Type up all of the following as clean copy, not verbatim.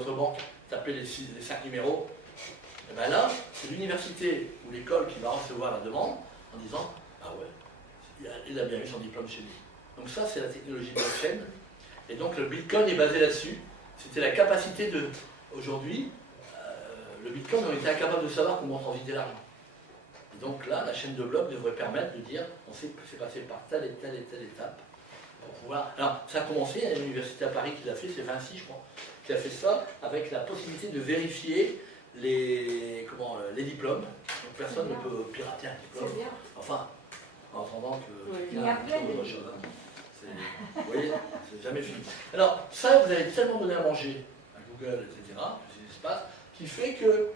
votre banque, tapez les 5 numéros. Et bien là, c'est l'université ou l'école qui va recevoir la demande en disant « Ah ouais, il a bien eu son diplôme chez nous ». Donc ça, c'est la technologie blockchain. Et donc le Bitcoin est basé là-dessus. C'était la capacité de... Aujourd'hui, le Bitcoin, on était incapable de savoir comment transiter l'argent. Et donc là, la chaîne de blocs devrait permettre de dire on sait que c'est passé par telle et telle et telle étape pour pouvoir... Alors, ça a commencé, il y a une université à Paris qui l'a fait, c'est Vinci, je crois, qui a fait ça avec la possibilité de vérifier les diplômes. Donc personne ne peut pirater un diplôme. Enfin, en attendant que quelqu'un trouve autre chose. Vous voyez, c'est jamais fini. Alors, ça, vous avez tellement donné à manger à Google, etc., ces espaces, qui fait que,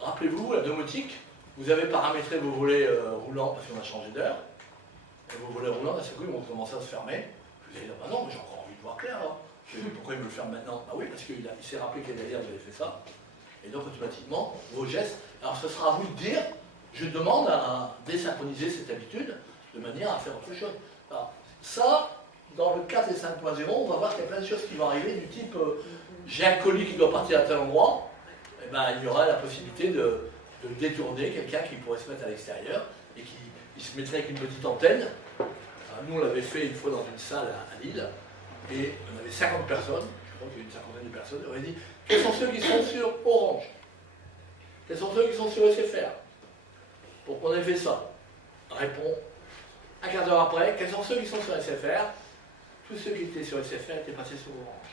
rappelez-vous, la domotique, vous avez paramétré vos volets roulants parce qu'on a changé d'heure, et vos volets roulants, d'un seul coup, ils vont commencer à se fermer. Vous allez dire, bah non, mais j'ai encore envie de voir clair, là. Pourquoi il me le ferme maintenant? Ah oui, parce qu'il s'est rappelé qu'à derrière, vous avez fait ça. Et donc, automatiquement, vos gestes, alors ce sera à vous de dire, je demande à désynchroniser cette habitude de manière à faire autre chose. Alors, ça, dans le 4 et 5.0, on va voir qu'il y a plein de choses qui vont arriver du type j'ai un colis qui doit partir à tel endroit, et ben, il y aura la possibilité de détourner quelqu'un qui pourrait se mettre à l'extérieur et qui se mettrait avec une petite antenne. Alors, nous, on l'avait fait une fois dans une salle à Lille, et on avait 50 personnes, je crois qu'il y a une cinquantaine de personnes, on avait dit quels sont ceux qui sont sur Orange? Quels sont ceux qui sont sur SFR? Pourquoi on a fait ça? Répond. Un quart d'heure après, quels sont ceux qui sont sur SFR? Tous ceux qui étaient sur SFR étaient passés sur Orange.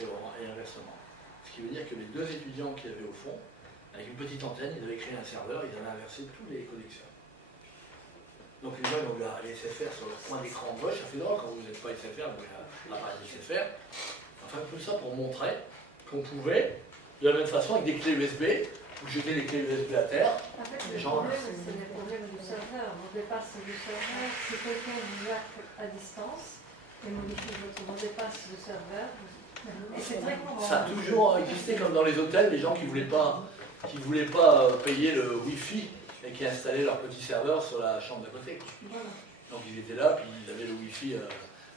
Et inversement. Ce qui veut dire que les deux étudiants qui avaient au fond, avec une petite antenne, ils avaient créé un serveur, ils avaient inversé toutes les connexions. Donc les gens ils ont vu les SFR sur le coin d'écran gauche, ça fait drôle quand vous n'êtes pas SFR, vous avez l'appareil SFR. Enfin tout ça pour montrer qu'on pouvait, de la même façon avec des clés USB, vous jetez les clés USB à terre. En fait, les le gens... problème, c'est le problème du serveur. Au départ, c'est du serveur. Si quelqu'un vous acte à distance et modifie votre mot de passe du serveur, et c'est très courant. Ça a toujours existé comme dans les hôtels, des gens qui ne voulaient pas payer le Wi-Fi et qui installaient leur petit serveur sur la chambre d'à côté. Voilà. Donc ils étaient là, puis ils avaient le Wi-Fi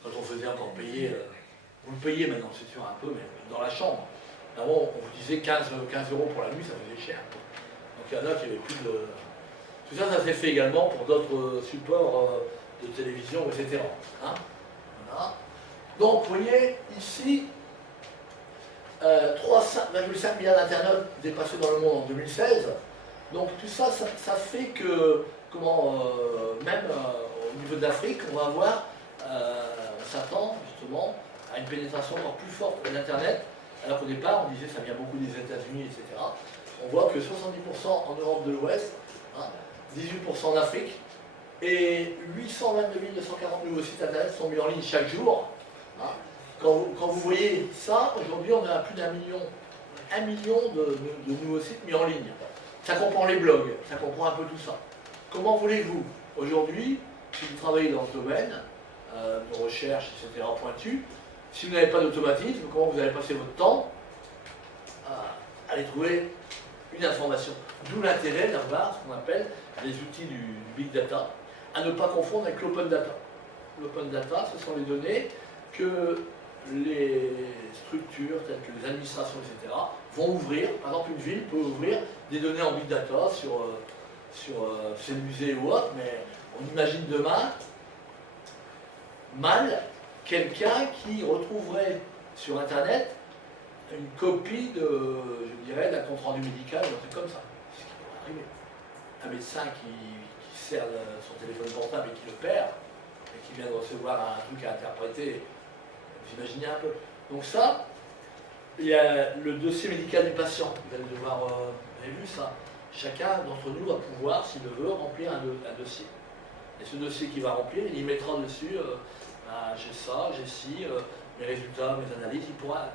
quand on faisait encore payer. Vous le payez maintenant, c'est sûr, un peu, mais dans la chambre. Avant, on vous disait 15 € pour la nuit, ça faisait cher. Donc il y en a qui n'avaient plus de... Tout ça, ça s'est fait également pour d'autres supports de télévision, etc. Hein, voilà. Donc, vous voyez, ici, 3,5 milliards d'internautes dépassés dans le monde en 2016. Donc tout ça, ça fait que, même au niveau de l'Afrique, on va avoir, on s'attend justement à une pénétration encore plus forte de l'Internet, alors qu'au départ, on disait que ça vient beaucoup des États-Unis, etc. On voit que 70% en Europe de l'Ouest, hein, 18% en Afrique, et 822 240 nouveaux sites Internet sont mis en ligne chaque jour. Hein. Quand vous voyez ça, aujourd'hui, on a plus d'1 million de nouveaux sites mis en ligne. Ça comprend les blogs, ça comprend un peu tout ça. Comment voulez-vous, aujourd'hui, si vous travaillez dans ce domaine, de recherche, etc., pointu, si vous n'avez pas d'automatisme, comment vous allez passer votre temps à aller trouver une information? D'où l'intérêt d'avoir ce qu'on appelle les outils du big data, à ne pas confondre avec l'open data. L'open data, ce sont les données que les structures, telles que les administrations, etc., vont ouvrir. Par exemple, une ville peut ouvrir des données en big data sur ses musées ou autres, mais on imagine demain mal quelqu'un qui retrouverait sur Internet une copie de, je dirais, d'un compte-rendu médical, un truc comme ça. C'est ce qui pourrait arriver. Un médecin qui sert son téléphone portable et qui le perd, et qui vient de recevoir un truc à interpréter, vous imaginez un peu. Donc ça, il y a le dossier médical du patient. Vous allez devoir, vous avez vu ça, chacun d'entre nous va pouvoir, s'il le veut, remplir un dossier. Et ce dossier qu'il va remplir, il y mettra dessus, j'ai ça, j'ai ci, mes résultats, mes analyses, il pourra...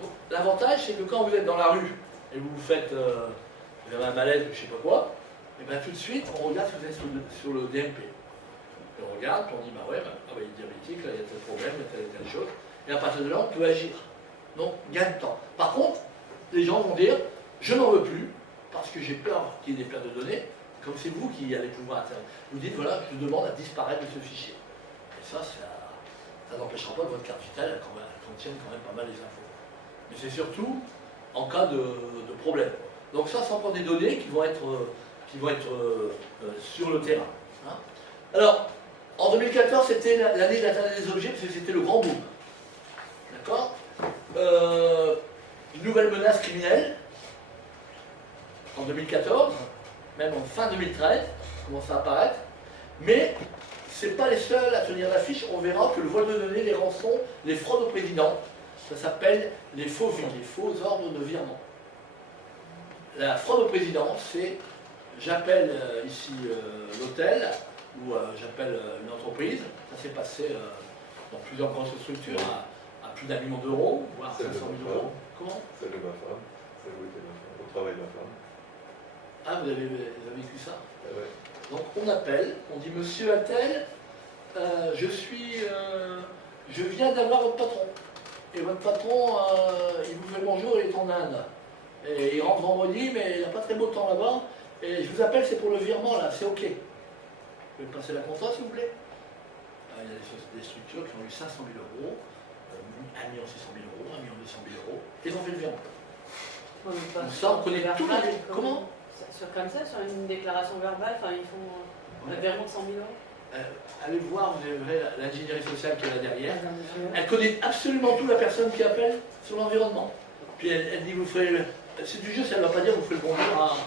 Donc l'avantage, c'est que quand vous êtes dans la rue, et vous faites, vous avez un malaise ou je sais pas quoi, et bien tout de suite, on regarde si vous êtes sur le DMP. Et on regarde, puis on dit, bah ouais, il est diabétique, là, il y a tel problème, il y a telle chose. Et à partir de là, on peut agir. Donc, gain de temps. Par contre, les gens vont dire, je n'en veux plus, parce que j'ai peur qu'il y ait des pertes de données, comme c'est vous qui allez pouvoir intervenir. Vous dites, voilà, je demande à disparaître de ce fichier. Et ça n'empêchera pas que votre carte vitale, quand même, contiennent quand même pas mal les infos. Mais c'est surtout en cas de problème. Donc ça, c'est encore des données qui vont être sur le terrain. Hein. Alors, en 2014, c'était l'année de l'Internet des objets, parce que c'était le grand boom. D'accord. Une nouvelle menace criminelle, en 2014, même en fin 2013, commence à apparaître. Mais ce n'est pas les seuls à tenir l'affiche. On verra que le vol de données, les rançons, les fraudes au président, ça s'appelle les faux virements, les faux ordres de virement. La fraude au président, c'est j'appelle ici l'hôtel ou j'appelle une entreprise. Ça s'est passé dans plusieurs grosses structures à plus d'1 million d'euros, voire 500 000 euros. Comment? Celle de ma femme, celle où était ma femme, au travail de ma femme. Ah, vous avez vécu ça? Ah ouais. Donc on appelle, on dit monsieur Attel, je viens d'avoir votre patron. Et votre patron, il vous fait le bonjour, il est en Inde. Et il rentre vendredi, mais il n'a pas très beau temps là-bas. Et je vous appelle, c'est pour le virement là, c'est OK. Vous pouvez me passer la compta s'il vous plaît? Il y a des structures qui ont eu 500 000 euros, 1 600 000 euros, 1 200 000 euros, et ils ont fait le virement. Donc ça, on connaît tout le monde. Comment? Comme ça, sur une déclaration verbale, enfin, ils font un virement de 100 000 euros. Allez voir, vous verrez l'ingénierie sociale qui est là derrière. Elle connaît absolument tout la personne qui appelle sur l'environnement. Puis elle dit, vous ferez... C'est du jeu, ça ne va pas dire, vous ferez le bonjour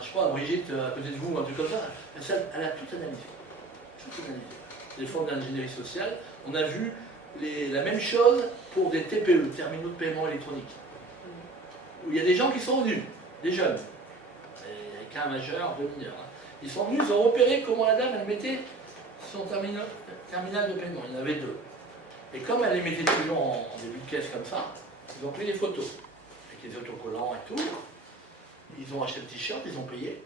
je sais pas, à Brigitte, à côté de vous, ou un truc comme ça. Elle a tout analysé. Tout analysé. Les fonds d'ingénierie sociale, on a vu la même chose pour des TPE, terminaux de paiement électronique. Où il y a des gens qui sont venus, des jeunes, avec un majeur, 2 mineurs. Hein. Ils sont venus, ils ont repéré comment la dame, elle mettait son terminal de paiement. Il y en avait 2. Et comme elle les mettait toujours en début de caisse comme ça, ils ont pris des photos, avec les autocollants et tout. Ils ont acheté le t-shirt, ils ont payé.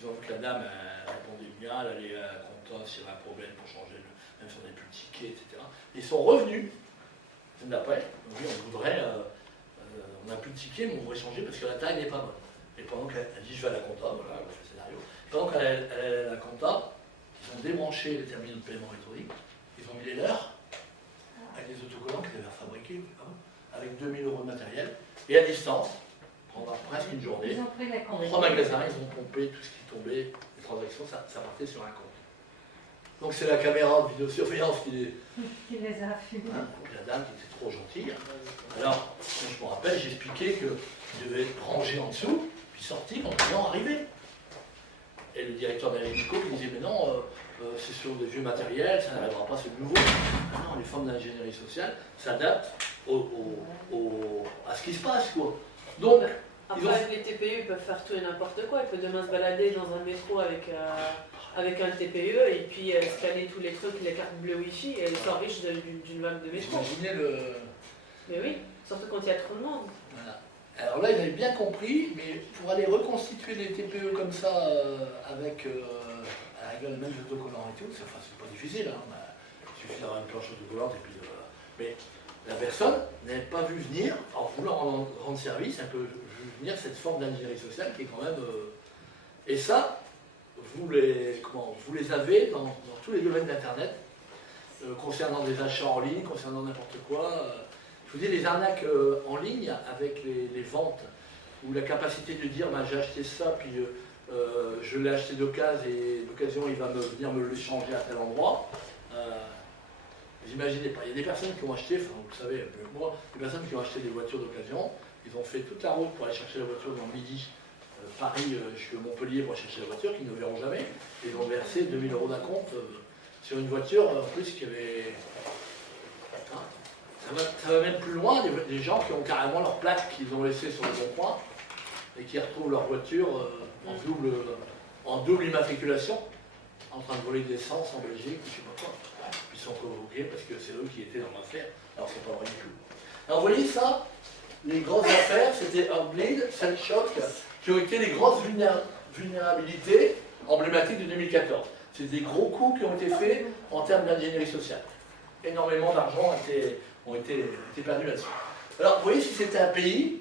Ils ont vu que la dame répondait bien, elle allait à la compta s'il y avait un problème pour changer, même si on n'avait plus le ticket, etc. Et ils sont revenus, la semaine d'après, ils ont dit on voudrait, on n'a plus de ticket, mais on voudrait changer parce que la taille n'est pas bonne. Et pendant qu'elle dit je vais à la compta, voilà, on fait le scénario. Pendant qu'elle est à la compta, ils ont débranché les terminaux de paiement électronique, ils ont mis les leurs, avec des autocollants qu'ils avaient fabriqués, avec 2000 euros de matériel, et à distance, pendant presque une journée, Ils ont pris la compte. 3 magasins, ils ont pompé tout ce qui tombait, les transactions, ça partait sur un compte. Donc c'est la caméra de vidéosurveillance qui les a filmés. Hein, la dame qui était trop gentille. Alors, je me rappelle, j'expliquais qu'il devait être rangé en dessous, puis sorti quand les gens arrivaient. Et le directeur d'un hélico qui disait, mais non, c'est sur des vieux matériels, ça n'arrivera pas, c'est nouveau. Ah non, les formes d'ingénierie sociale s'adaptent à ce qui se passe, quoi. Donc, après, les TPE ils peuvent faire tout et n'importe quoi. Ils peuvent demain se balader dans un métro avec un TPE et puis scanner tous les trucs, les cartes bleues Wi-Fi et ils sont riches d'une vague de métro. Imaginez le... Mais oui, surtout quand il y a trop de monde. Voilà. Alors là, ils avaient bien compris, mais pour aller reconstituer des TPE comme ça, avec à la gueule même des autocollants et tout, c'est pas difficile. Hein. Il suffit d'avoir une planche autocollante et puis... mais la personne n'avait pas vu venir, en voulant rendre service, un peu vu venir cette forme d'ingénierie sociale qui est quand même... Et ça, vous les avez dans tous les domaines d'Internet, concernant des achats en ligne, concernant n'importe quoi. Je vous dis, les arnaques en ligne avec les ventes, ou la capacité de dire, bah, j'ai acheté ça, puis je l'ai acheté d'occasion, et d'occasion il va venir me le changer à tel endroit. Vous imaginez pas, il y a des personnes qui ont acheté, enfin vous le savez un peu moi, des personnes qui ont acheté des voitures d'occasion, ils ont fait toute la route pour aller chercher la voiture dans le midi, Paris jusqu'à Montpellier pour aller chercher la voiture, qu'ils ne verront jamais, et ils ont versé 2000 euros d'acompte sur une voiture, en plus qui avait... Hein, ça va même plus loin, des gens qui ont carrément leur plaque qu'ils ont laissée sur le bon coin, et qui retrouvent leur voiture en double immatriculation, en train de voler de l'essence en Belgique, je ne sais pas quoi. Ils sont convoqués parce que c'est eux qui étaient dans l'affaire, alors c'est pas vrai du tout. Alors vous voyez ça, les grosses affaires, c'était Heartbleed, Cellshock, qui ont été les grosses vulnérabilités emblématiques de 2014. C'est des gros coups qui ont été faits en termes d'ingénierie sociale. Énormément d'argent ont été perdus là-dessus. Alors vous voyez, si c'était un pays,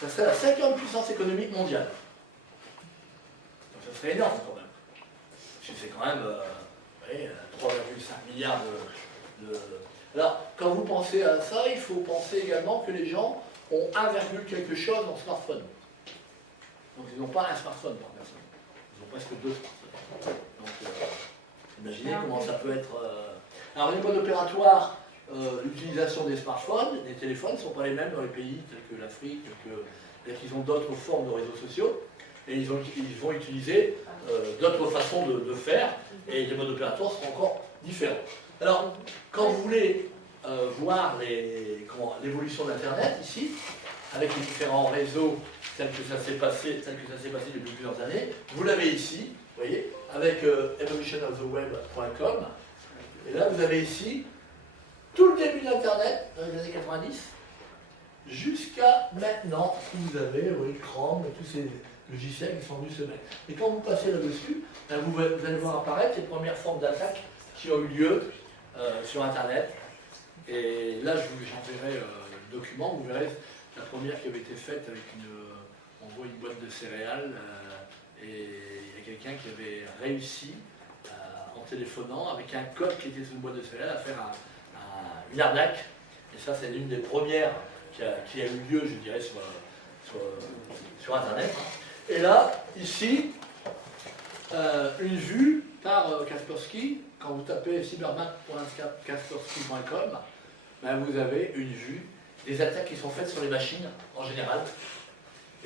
ça serait la 5e puissance économique mondiale. Donc ça serait énorme quand même. Parce que c'est quand même 3,5 milliards Alors, quand vous pensez à ça, il faut penser également que les gens ont 1, quelque chose en smartphone. Donc ils n'ont pas un smartphone par personne. Ils ont presque 2 smartphones. Donc imaginez comment ça peut être... Alors les modes opératoires, l'utilisation des smartphones, des téléphones ne sont pas les mêmes dans les pays tels que l'Afrique, qu'ils ont d'autres formes de réseaux sociaux. Et ils vont utiliser d'autres façons de faire, et les modes opératoires seront encore différents. Alors, quand vous voulez voir l'évolution d'Internet ici, avec les différents réseaux tels que ça s'est passé depuis plusieurs années, vous l'avez ici, vous voyez, avec evolutionoftheweb.com, et là vous avez ici tout le début d'Internet dans les années 90, jusqu'à maintenant, où vous avez Chrome et tous ces logiciels qui sont venus se mettre. Et quand vous passez là-dessus, vous allez voir apparaître les premières formes d'attaque qui ont eu lieu sur Internet. Et là, j'enverrai le document, vous verrez la première qui avait été faite avec on voit une boîte de céréales, et il y a quelqu'un qui avait réussi, en téléphonant, avec un code qui était sur une boîte de céréales, à faire une arnaque. Et ça, c'est l'une des premières qui a eu lieu, je dirais, sur Internet. Et là, ici, une vue par Kaspersky. Quand vous tapez cybermat.kaspersky.com, ben vous avez une vue des attaques qui sont faites sur les machines en général.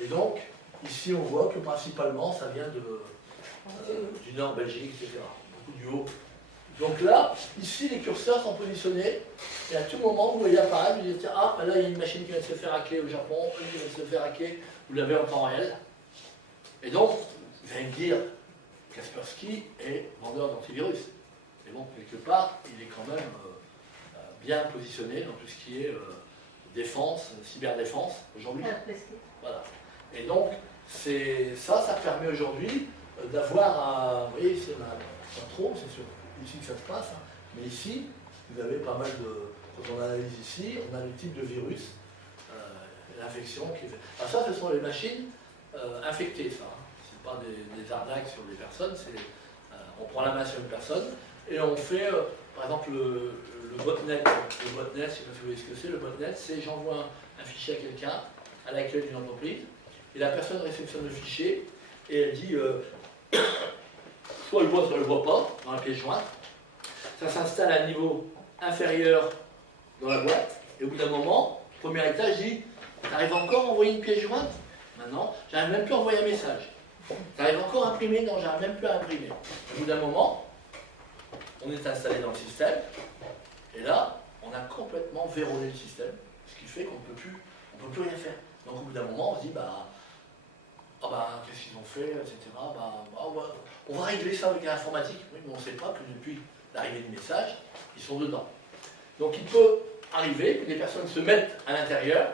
Et donc, ici, on voit que principalement, ça vient du nord Belgique, etc. Beaucoup du haut. Donc là, ici, les curseurs sont positionnés, et à tout moment, vous voyez apparaître, vous dites, ah, ben là, il y a une machine qui va se faire hacker au Japon, une qui va se faire hacker, vous l'avez en temps réel. Et donc, vous allez me dire, Kaspersky est vendeur d'antivirus. Et bon, quelque part, il est quand même bien positionné dans tout ce qui est défense, cyberdéfense, aujourd'hui. Voilà. Et donc, ça permet aujourd'hui d'avoir vous voyez, c'est un trou, c'est ici que ça se passe, hein. Mais ici, vous avez pas mal de... Quand on analyse ici, on a le type de virus, l'infection qui est faite. Alors ça, ce sont les machines infectées, ça. Hein. C'est pas des arnaques sur des personnes, on prend la main sur une personne et on fait, par exemple, le botnet. Le botnet, je ne sais pas si vous voyez ce que c'est, le botnet, c'est j'envoie un fichier à quelqu'un, à l'accueil d'une entreprise, et la personne réceptionne le fichier, et elle dit, soit elle voit, soit elle ne voit pas, dans la pièce jointe. Ça s'installe à un niveau inférieur dans la boîte, et au bout d'un moment, premier étage dit, t'arrives encore à envoyer une pièce jointe? Maintenant, j'arrive même plus à envoyer un message. T'arrives encore à imprimer? Non, j'arrive même plus à imprimer. Au bout d'un moment, on est installé dans le système, et là, on a complètement verrouillé le système, ce qui fait qu'on ne peut plus rien faire. Donc au bout d'un moment, on se dit, qu'est-ce qu'ils ont fait, etc. On va régler ça avec l'informatique. Oui, mais on ne sait pas que depuis l'arrivée du message, ils sont dedans. Donc il peut arriver que des personnes se mettent à l'intérieur,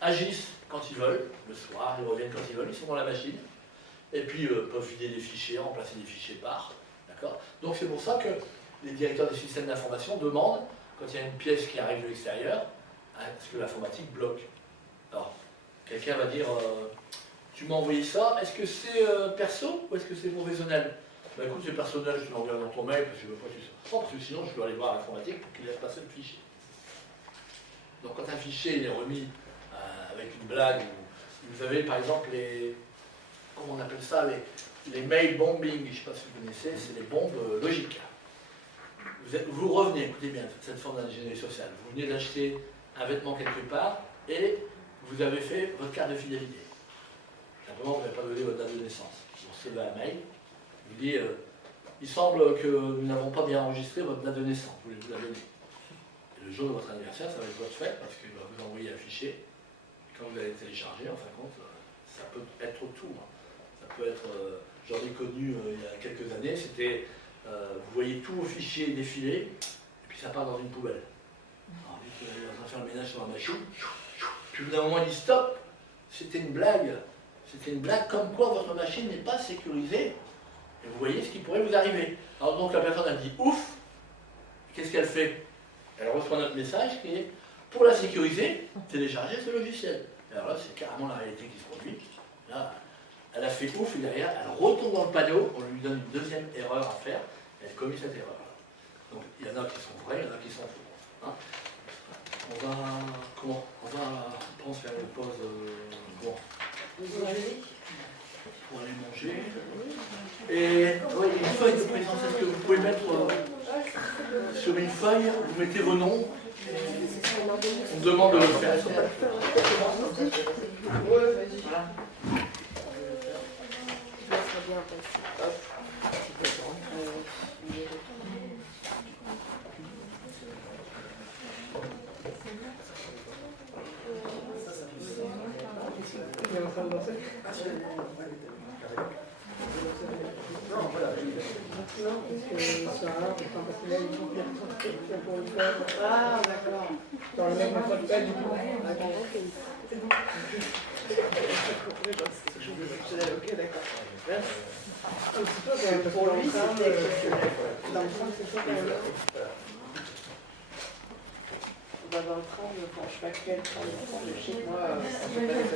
agissent quand ils veulent, le soir, ils reviennent quand ils veulent, ils sont dans la machine, et puis peuvent vider des fichiers, remplacer des fichiers par. D'accord. Donc c'est pour ça que les directeurs des systèmes d'information demandent, quand il y a une pièce qui arrive de l'extérieur, à ce que l'informatique bloque. Alors, quelqu'un va dire, tu m'as envoyé ça, est-ce que c'est perso ou est-ce que c'est professionnel? Ben écoute, c'est personnel, je te l'envoie dans ton mail parce que je veux pas que tu sais. Non, parce que sinon je dois aller voir l'informatique pour qu'il laisse passer le fichier. Donc quand un fichier il est remis avec une blague, vous avez par exemple comment on appelle ça, les mail bombing, je ne sais pas si vous connaissez, c'est les bombes logiques. Vous revenez, écoutez bien, cette forme d'ingénierie sociale, vous venez d'acheter un vêtement quelque part et vous avez fait votre carte de fidélité. Simplement, vous n'avez pas donné votre date de naissance. Vous recevez un mail, vous dites il semble que nous n'avons pas bien enregistré votre date de naissance, vous voulez vous la donner. Et le jour de votre anniversaire, ça va être votre fête parce qu'il va vous envoyer un fichier. Et quand vous allez télécharger, en fin de compte, ça peut être tout. Hein. Ça peut être, j'en ai connu il y a quelques années, c'était, vous voyez tous vos fichiers défiler, et puis ça part dans une poubelle. Alors, vous êtes en train de faire le ménage sur la machine, puis au bout d'un moment, il dit stop, c'était une blague. C'était une blague comme quoi votre machine n'est pas sécurisée. Et vous voyez ce qui pourrait vous arriver. Alors donc la personne elle dit ouf, qu'est-ce qu'elle fait? Elle reçoit notre message qui est pour la sécuriser, télécharger ce logiciel. Et alors là c'est carrément la réalité qui se produit. Là, elle a fait ouf et derrière elle retourne dans le panneau, on lui donne une deuxième erreur à faire, et elle commet cette erreur. Donc il y en a qui sont vrais, il y en a qui sont faux. Hein. On va, je pense, faire une pause pour aller manger. Et oui, une feuille de présence, est-ce que vous pouvez mettre sur une feuille, vous mettez vos noms. On demande de le faire. Ah, d'accord. Dans le même protocole, du coup. Ok, d'accord. Merci. Un petit peu quand même, parce Pour que lui, l'empreinte, c'était exceptionnel. l'empreinte, c'est ça quand même. Dans le train, je ne pense pas quel train de chez moi. Ça peut pas être